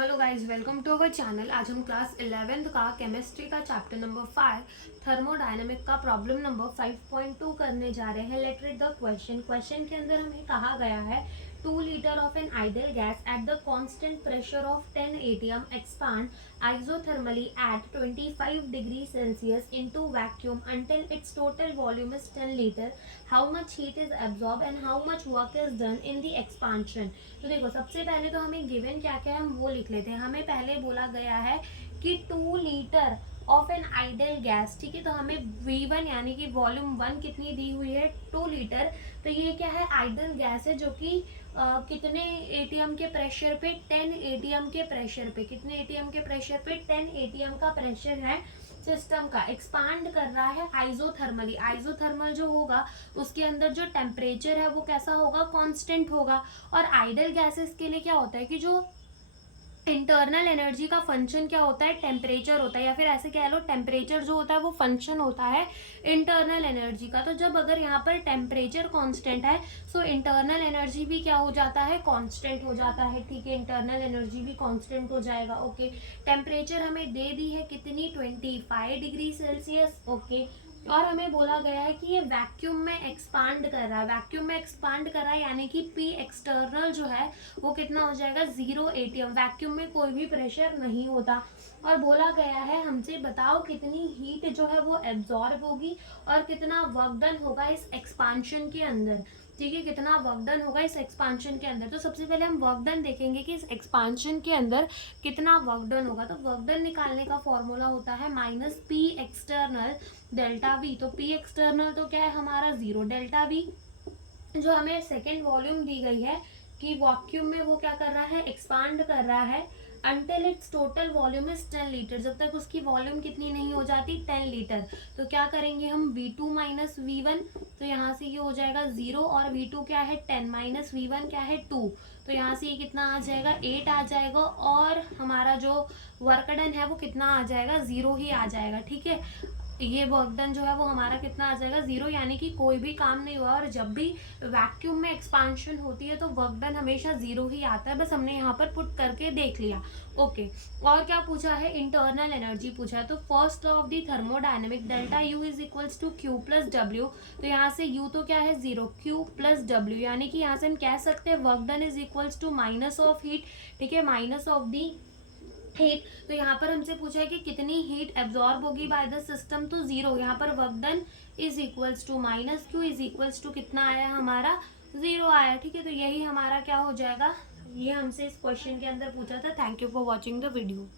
Hello guys, welcome to our channel. आज हम class 11th का केमिस्ट्री का चैप्टर नंबर 5 थर्मोडायनेमिक का प्रॉब्लम नंबर 5.2 करने जा रहे हैं। लेट रीड द क्वेश्चन के अंदर हमें कहा गया है 2 litre of an ideal gas at the constant pressure of 10 atm expand isothermally at 25 degree Celsius into vacuum until its total volume is 10 liter. How much heat is absorbed and how much work is done in the expansion? तो देखो, सबसे पहले तो हमें given क्या क्या है हम वो लिख लेते हैं। हमें पहले बोला गया है कि 2 litre of an ideal gas, ठीक है। तो हमें V1 यानी कि वॉल्यूम 1 कितनी दी हुई है 2 लीटर। तो ये क्या है, आइडल गैस है जो कि कितने एटीएम के प्रेशर पे 10 एटीएम के प्रेशर पे, कितने एटीएम के प्रेशर पे 10 एटीएम का प्रेशर है सिस्टम का, एक्सपांड कर रहा है आइजोथर्मली। आइजोथर्मल जो होगा उसके अंदर जो टेम्परेचर है वो कैसा होगा, कांस्टेंट होगा। और आइडल गैसेस के लिए क्या होता है कि जो इंटरनल एनर्जी का फंक्शन क्या होता है, टेम्परेचर होता है, या फिर ऐसे कह लो टेम्परेचर जो होता है वो फंक्शन होता है इंटरनल एनर्जी का। तो जब अगर यहाँ पर टेम्परेचर कांस्टेंट है सो इंटरनल एनर्जी भी क्या हो जाता है, कांस्टेंट हो जाता है, ठीक है। इंटरनल एनर्जी भी कांस्टेंट हो जाएगा, ओके। टेम्परेचर हमें दे दी है कितनी, 25 डिग्री सेल्सियस, ओके। और हमें बोला गया है कि ये वैक्यूम में एक्सपांड कर रहा है, वैक्यूम में एक्सपांड कर रहा है, यानी कि पी एक्सटर्नल जो है वो कितना हो जाएगा, 0 एटीएम। वैक्यूम में कोई भी प्रेशर नहीं होता। और बोला गया है हमसे बताओ कितनी हीट जो है वो एब्जॉर्ब होगी और कितना वर्क डन होगा इस एक्सपांशन के अंदर, ठीक है। कितना वर्क डन होगा इस एक्सपांशन के अंदर। तो सबसे पहले हम वर्क डन देखेंगे कि इस एक्सपांशन के अंदर कितना वर्क डन होगा। तो वर्क डन निकालने का फॉर्मूला होता है minus P external delta we. तो पी एक्सटर्नल तो क्या है हमारा 0, डेल्टा वी जो हमें सेकेंड वॉल्यूम दी गई है कि वैक्यूम में वो क्या कर रहा है, एक्सपांड कर रहा है until its total volume is 10 litre, जब तक उसकी वॉल्यूम कितनी नहीं हो जाती 10 लीटर। तो क्या करेंगे हम V2 माइनस V1, तो यहाँ से ये हो जाएगा 0, और V2 क्या है 10 माइनस V1 क्या है 2, तो यहाँ से ये कितना आ जाएगा 8 आ जाएगा। और हमारा जो वर्क डन है वो कितना आ जाएगा, 0 ही आ जाएगा, ठीक है। ये वर्क डन जो है वो हमारा कितना आ जाएगा 0, यानी कि कोई भी काम नहीं हुआ। और जब भी वैक्यूम में एक्सपांशन होती है तो वर्क डन हमेशा 0 ही आता है, बस हमने यहाँ पर पुट करके देख लिया, ओके। और क्या पूछा है, इंटरनल एनर्जी पूछा है। तो first law of the thermodynamic, delta U is equals to Q plus W. तो यहाँ से यू तो क्या है 0, क्यू प्लस डब्ल्यू, यानी कि यहाँ से हम कह सकते हैं work done is equals to minus of heat, ठीक है, माइनस ऑफ दी हीट। तो यहाँ पर हमसे पूछा है कि कितनी हीट एब्जॉर्ब होगी बाय द सिस्टम, तो 0। यहाँ पर work done is equals to minus Q is equals to कितना आया हमारा, 0 आया, ठीक है। तो यही हमारा क्या हो जाएगा, ये हमसे इस क्वेश्चन के अंदर पूछा था। Thank you for watching the video.